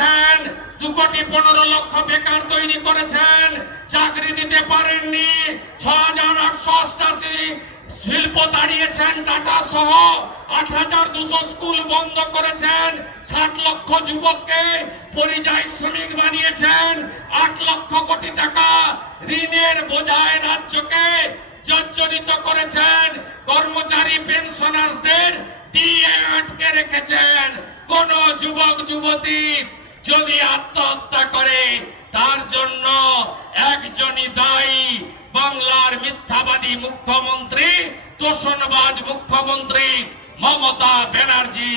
করেছেন, 2,15,00,000 বেকার তৈরি করেছেন, চাকরি দিতে পারেননি, 6,888 শিল্প দাঁড়িয়েছেন টাটা সহ, 8,200 স্কুল বন্ধ করেছেন, 60 লক্ষ যুবককে পরিযায়ী শ্রমিক বানিয়েছেন, 8 লক্ষ কোটি টাকা ঋণের বোঝায় রাজ্যকে জর্জরিত করেছেন, কর্মচারী পেনশনারদের দিয়ে আটকে রেখেছেন। কোন যুবক যুবতী যদি আত্মহত্যা করে তার জন্য একজনই দায়ী, বাংলার মিথ্যাবাদী মুখ্যমন্ত্রী, তোষণবাজ মুখ্যমন্ত্রী মমতা ব্যানার্জি।